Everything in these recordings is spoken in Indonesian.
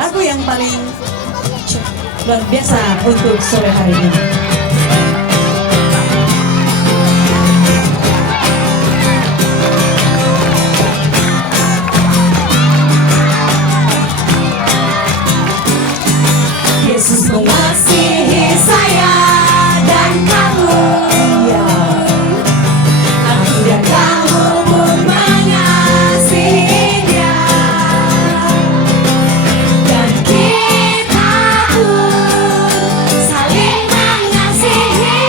Lagu yang paling luar biasa untuk sore hari ini. Yesus mengasihi saya dan kamu, ya. Aku dan kamu pun mengasihi Dia, dan kita pun saling mengasihi.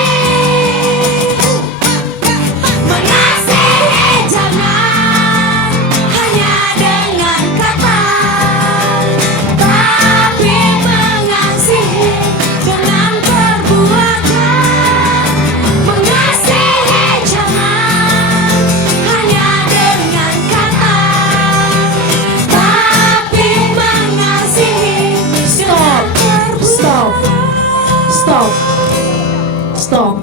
Mengasihi jangan hanya dengan kata, tapi mengasihi dengan perbuatan. Mengasihi jangan hanya dengan kata, tapi mengasihi. Stop.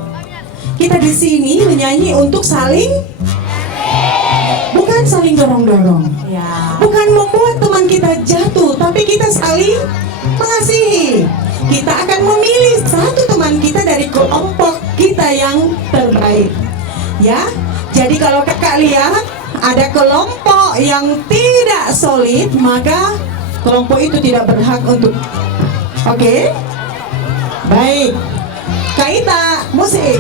Kita di sini menyanyi untuk saling, bukan saling dorong-dorong. Bukan membuat teman kita jatuh, tapi kita saling mengasihi. Kita akan memilih satu teman kita dari kelompok kita yang terbaik. Ya, jadi kalau kakak lihat ada kelompok yang tidak solid, maka kelompok itu tidak berhak untuk. Oke? Baik. Kak Ita, musik.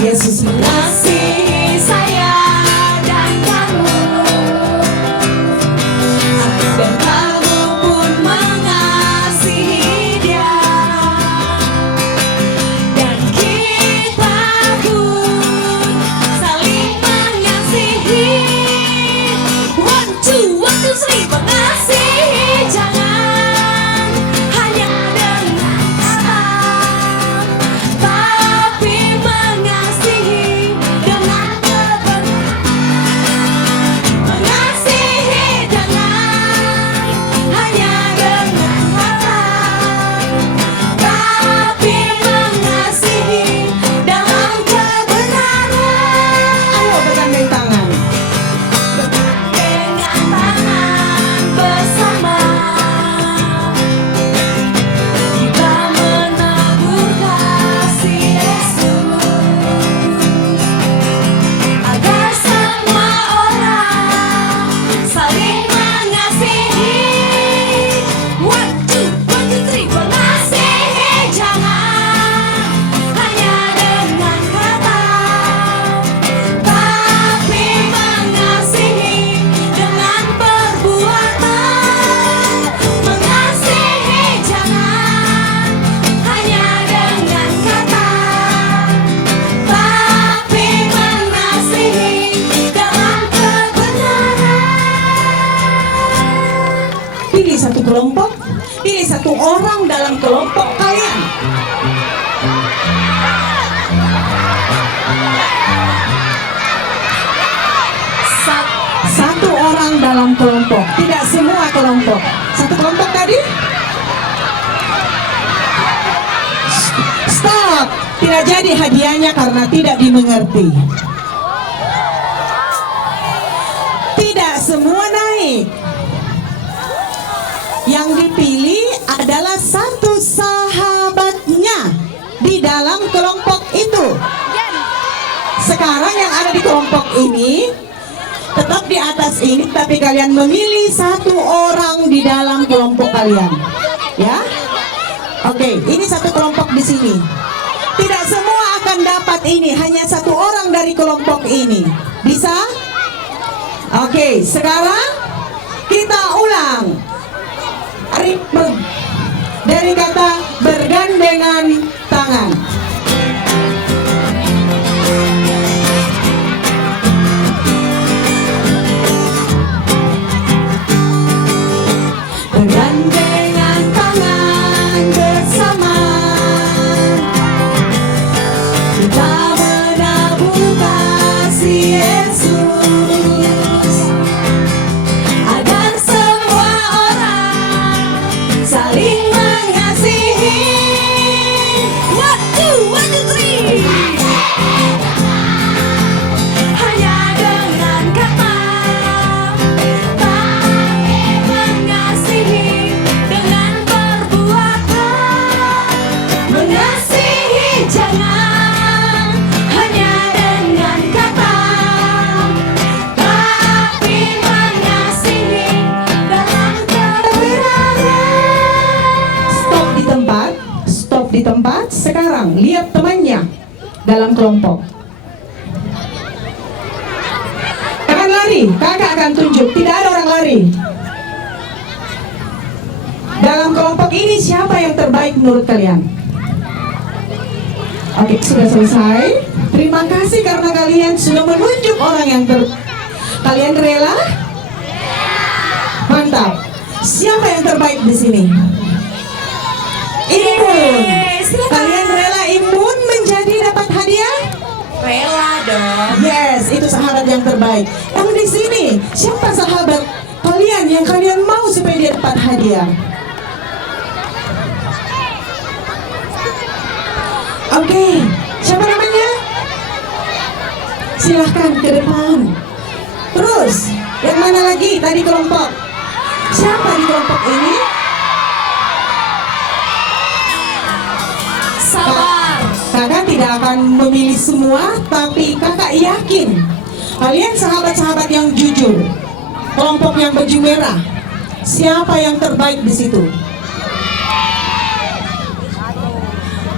Yesus mengasihi saya dan kamu, aku dan kamu pun mengasihi Dia, dan kita pun saling mengasihi. One, two, three. Mengasihi jangan hanya dengan kata, tapi mengasihi dengan kebenaran. Mengasihi jangan hanya dengan kata, tapi mengasihi dalam kebenaran. Ayo bergandeng tangan. Dengan tangan bersama kita menabur kasih Yesus, agar semua orang saling mengasihi. One, two, three. Mengasihi jangan hanya dengan kata, tapi mengasihi dengan perbuatan. Mengasihi jangan hanya dengan kata, tapi mengasihi dalam kebenaran. Pilih satu kelompok, pilih satu orang dalam kelompok kalian. Satu orang dalam kelompok, tidak semua kelompok. Satu kelompok tadi? Stop. Tidak jadi hadiahnya karena tidak dimengerti. Tidak semua naik. Yang dipilih adalah satu sahabatnya di dalam kelompok itu. Sekarang yang ada di kelompok ini tetap di atas ini, tapi kalian memilih satu orang di dalam kelompok kalian. Ya? Oke, ini satu kelompok di sini. Tidak semua akan dapat ini, hanya satu orang dari kelompok ini. Bisa? Oke, sekarang kita ulang. Ritme dari kata bergandengan tangan. Bergandengan tangan bersama kita menabur kasih Yesus, agar semua orang saling mengasihi. One, two, sekarang lihat temannya dalam kelompok. Jangan lari, kakak akan tunjuk. Tidak ada orang lari. Dalam kelompok ini siapa yang terbaik menurut kalian? Oke, sudah selesai. Terima kasih karena kalian sudah menunjuk orang yang Kalian rela? Mantap. Siapa yang terbaik di sini? Imbun. Kalian rela Imbun menjadi dapat hadiah? Rela dong. Yes, itu sahabat yang terbaik. Yang di sini, siapa sahabat kalian yang kalian mau supaya dia dapat hadiah? Oke, siapa namanya? Silahkan ke depan. Terus, yang mana lagi tadi kelompok? Siapa di kelompok ini? Sabar. Kakak tidak akan memilih semua, tapi kakak yakin kalian sahabat-sahabat yang jujur. Kelompok yang baju merah, siapa yang terbaik di situ?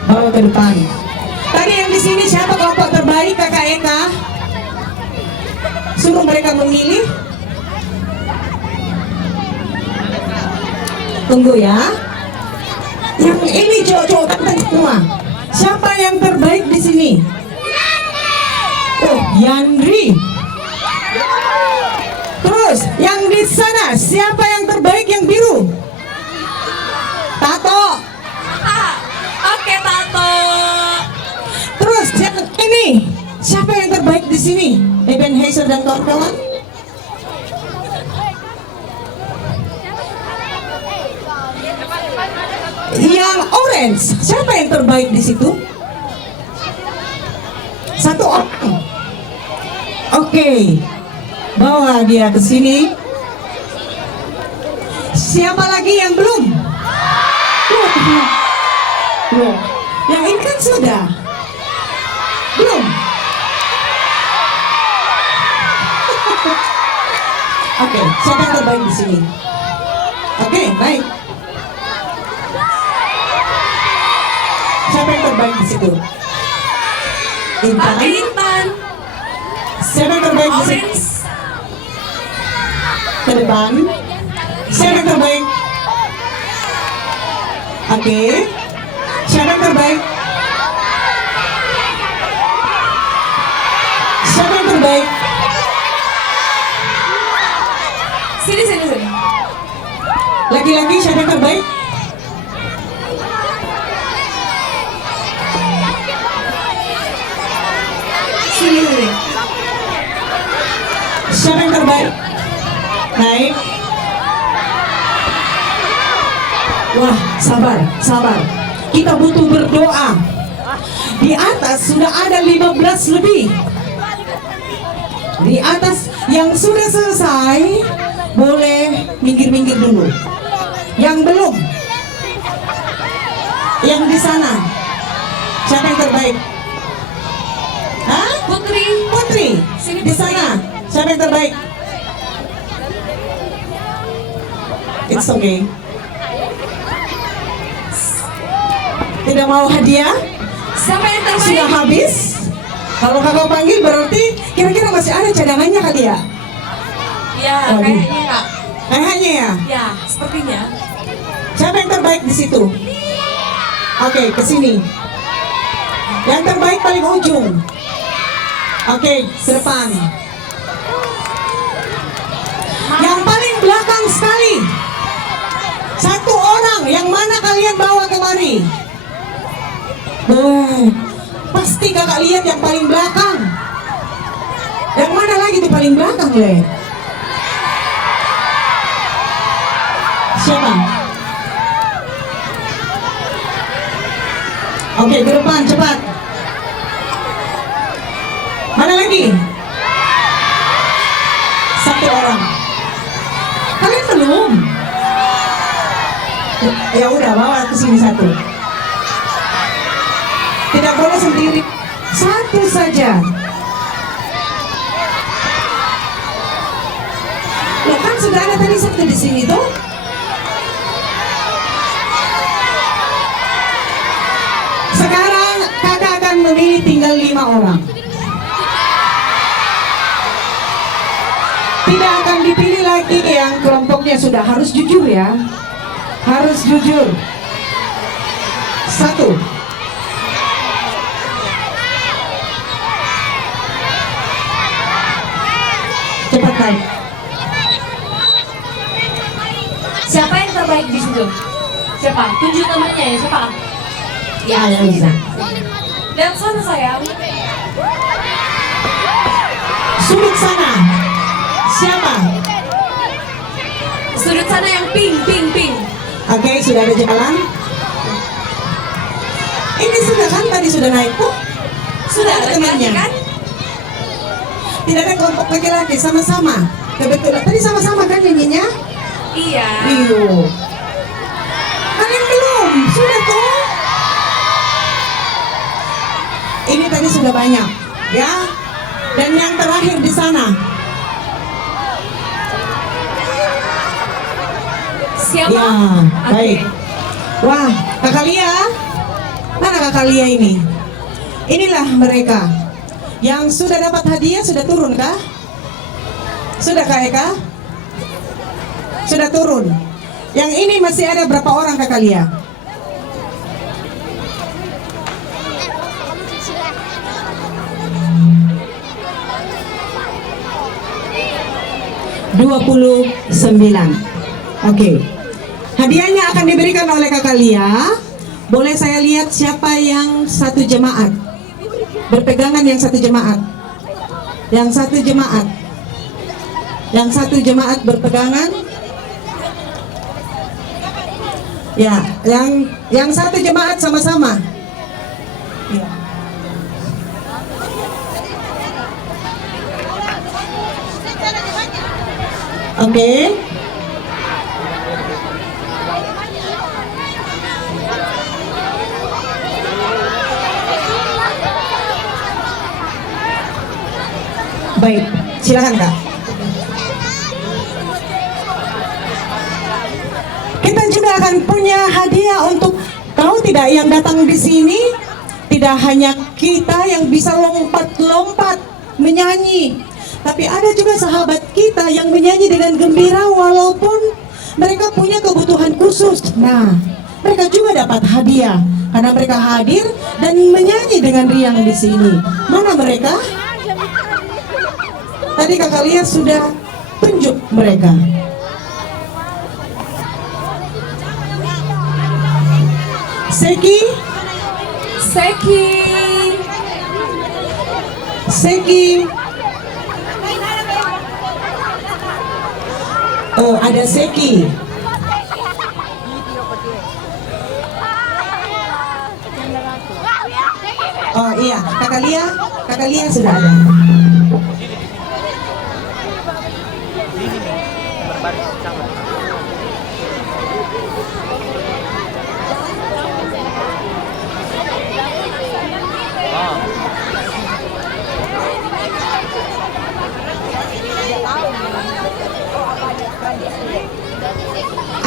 Bawa ke depan. Tadi yang di sini siapa kelompok terbaik, Kakak Eka? Suruh mereka memilih. Tunggu ya. Yang ini cowok-cowok tadi semua. Siapa yang terbaik di sini? Oh, Yandri. Terus yang di sana siapa yang terbaik yang biru? Tato. Oke, Tato. Terus yang ini siapa yang terbaik di sini? Ebenezer dan kawan-kawan. Yang orange siapa yang terbaik di situ? Satu orang. Oke. Bawa dia ke sini. Siapa lagi yang belum? Loh, yang ini kan sudah. Belum. Oke, siapa yang terbaik di sini? Oke, baik. Siapa yang terbaik di situ? Intan. Intan. Siapa yang terbaik di situ? Orange. Ke depan. Siapa yang terbaik? Oke. Siapa yang terbaik? Siapa yang terbaik? Sini, sini, sini. Lagi-lagi siapa yang terbaik? Sini, sini. Siapa yang terbaik? Naik. Wah, sabar, sabar. Kita butuh berdoa. Di atas sudah ada 15 lebih. Di atas yang sudah selesai boleh minggir-minggir dulu. Yang belum, yang di sana, siapa yang terbaik? Hah? Putri. Putri, Sini, di Putri. sana, siapa yang terbaik? It's okay. Tidak mau hadiah? Siapa yang terbaik? Sudah habis? Kalau kakak panggil berarti kira-kira masih ada cadangannya kali ya? Ya, Waduh. kayaknya Kak. Kayaknya ya. Ya, sepertinya. Siapa yang terbaik di situ? Oke, ke sini. Yang terbaik paling ujung. Oke, ke depan. Yang paling belakang sekali. Satu orang, yang mana kalian bawa kemari? Wah, pasti kakak lihat yang paling belakang. Yang mana lagi tuh paling belakang, Le? Siapa? Oke, ke depan cepat. Mana lagi? Satu orang. Kalian belum? Ya udah, bawa ke sini satu. Tidak boleh sendiri. Satu saja. Loh, kan sudah ada tadi satu di sini tuh. Sekarang memilih tinggal 5 orang. Tidak akan dipilih lagi yang kelompoknya sudah, harus jujur ya. Harus jujur. 1. Cepat naik. Siapa yang terbaik di situ? Siapa? Tunjuk temannya ya, siapa? Ya, yang bisa. Lihat sana sayang. Sudut sana. Siapa? Sudut sana yang pink. Oke, sudah ada jalan. Ini sudah kan, tadi sudah naik tuh. Sudah ada ada temannya. kan? Tidak ada kelompok laki-laki, sama-sama. Kebetulan tadi sama-sama kan nyanyinya? Iya. Iyo. Kalian belum? Sudah tuh. Ini tadi sudah banyak, ya. Dan yang terakhir di sana. Siapa? Ya, Oke. baik. Wah, Kakak Lia. Mana Kakak Lia ini? Inilah mereka yang sudah dapat hadiah. Sudah turun kah? Sudah Kak Eka? Sudah turun. Yang ini masih ada berapa orang Kakak Lia? $29. Oke. Hadiahnya akan diberikan oleh Kakak Lia. Boleh saya lihat siapa yang satu jemaat? Berpegangan yang satu jemaat. Yang satu jemaat. Yang satu jemaat berpegangan. Ya, yang satu jemaat sama-sama. Ya. Oke. Baik, silakan Kak. Kita juga akan punya hadiah untuk tahu tidak yang datang di sini. Tidak hanya kita yang bisa lompat-lompat menyanyi, tapi ada juga sahabat kita yang menyanyi dengan gembira walaupun mereka punya kebutuhan khusus. Nah, mereka juga dapat hadiah karena mereka hadir dan menyanyi dengan riang di sini. Mana mereka? Tadi Kakak Lia sudah tunjuk mereka. Seki. Oh, ada Seki. Oh iya, Kakak Lia sudah ada.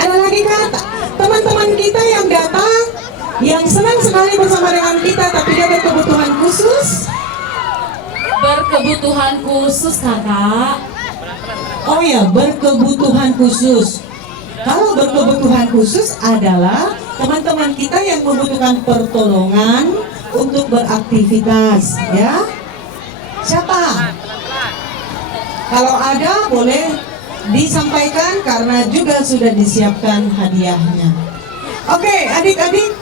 Ada lagi kata teman-teman kita yang datang, yang senang sekali bersama dengan kita, tapi dia berkebutuhan khusus. Berkebutuhan khusus kakak. Oh ya, berkebutuhan khusus. Kalau berkebutuhan khusus adalah teman-teman kita yang membutuhkan pertolongan untuk beraktivitas, ya. Siapa? Kalau ada boleh disampaikan karena juga sudah disiapkan hadiahnya. Oke, adik-adik.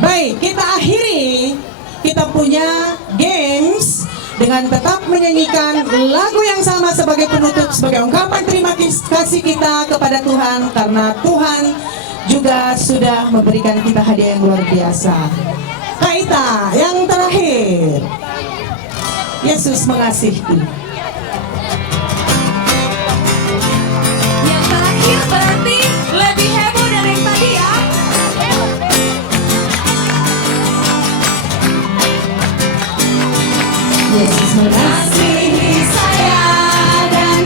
Baik, kita akhiri. Kita punya games dengan tetap menyanyikan lagu yang sama sebagai penutup, sebagai ungkapan terima kasih kita kepada Tuhan karena Tuhan juga sudah memberikan kita hadiah yang luar biasa. Kaita yang terakhir. Yesus mengasihi. Yang terakhir berarti lebih heboh dari yang tadi ya. Yesus mengasihi saya dan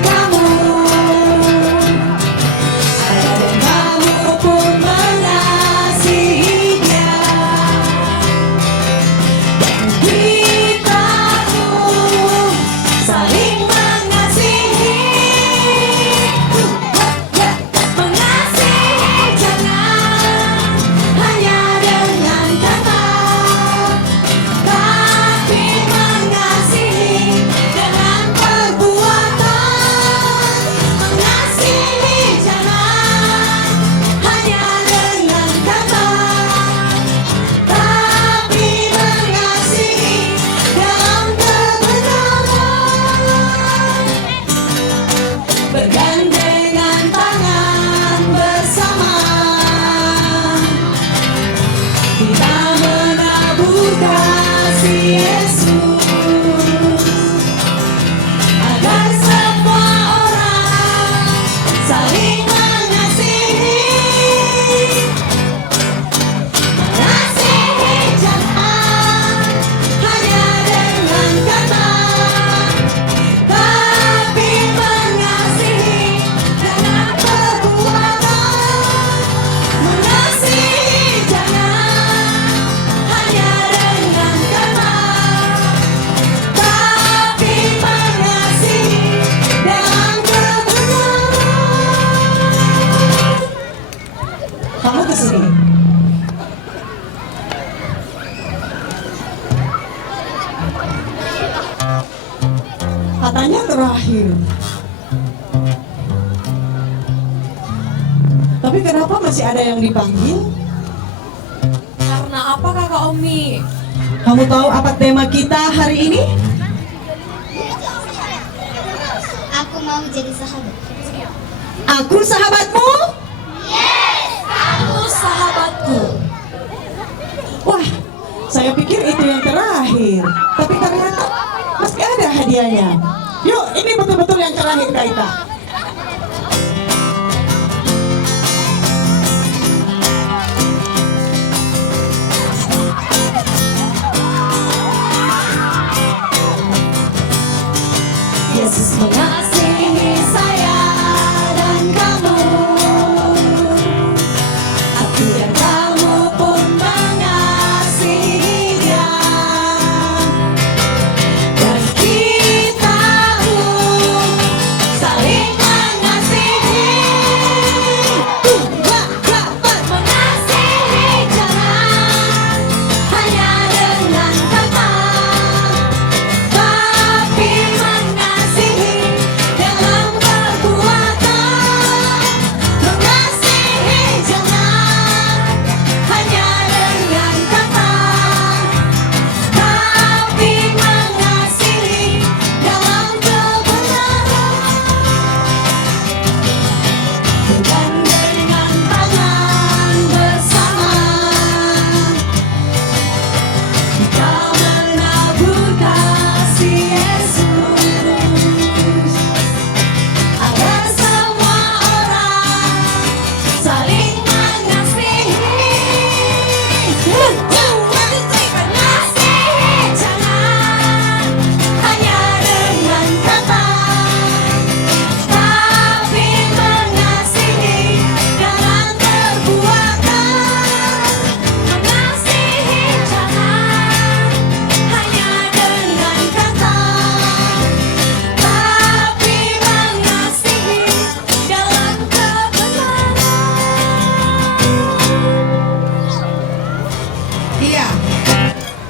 hadiahnya terakhir. Tapi kenapa masih ada yang dipanggil? Karena apa kakak Omi? Kamu tahu apa tema kita hari ini? Aku mau jadi sahabat. Aku sahabatmu? Aku sahabatku. Wah, saya pikir itu yang terakhir. Tapi ternyata masih ada hadiahnya. Yuk, ini betul-betul yang terakhir Kaita. Yesus mengasihi saya dan kamu. Aku dan kamu pun mengasihi Dia. Dan kita saling mengasihi. Mengasihi jangan hanya dengan kata, tapi mengasihi dalam perbuatan. Mengasihi jangan hanya dengan kata, tapi mengasihi dalam kebenaran. Dan dengan tangan bersama kita menabur kasih Yesus, agar semua orang saling mengasihi. Mengasihi jangan hanya dengan kata, tapi mengasihi dengan perbuatan. Mengasihi jangan hanya dengan kata, tapi mengasihi dalam kebenaran. Iya,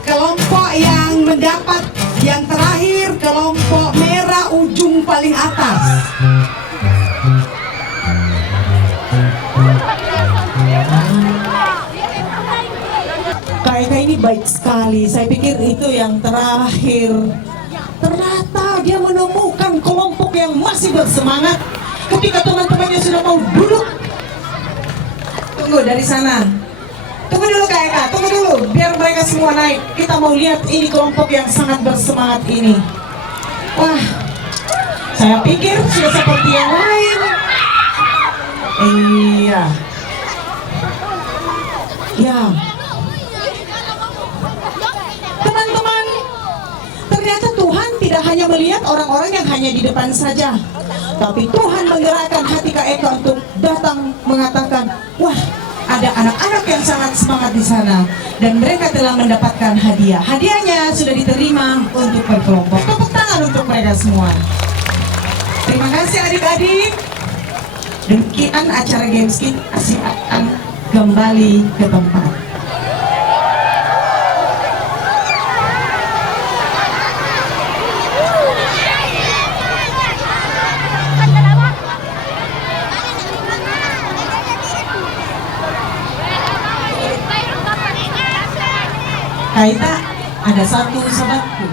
kelompok yang mendapat yang terakhir kelompok merah ujung paling atas. Kaita ini baik sekali. Saya pikir itu yang terakhir. Ternyata dia menemukan kelompok yang masih bersemangat ketika teman-temannya sudah mau duduk. Tunggu dari sana. Tunggu dulu Kaita, tunggu dulu. Biar mereka semua naik. Kita mau lihat ini kelompok yang sangat bersemangat ini. Wah, saya pikir sudah seperti yang lain. Iya. Ya. Teman-teman, ternyata Tuhan tidak hanya melihat orang-orang yang hanya di depan saja, tapi Tuhan menggerakkan hati Kak Eka untuk datang mengatakan, wah, ada anak-anak yang sangat semangat di sana dan mereka telah mendapatkan hadiah. Hadiahnya sudah diterima untuk berkelompok. Tepuk tangan untuk mereka semua. Terima kasih adik-adik. Demikian acara Games Kids akan kembali ke tempat. Kaita, ada satu sobatku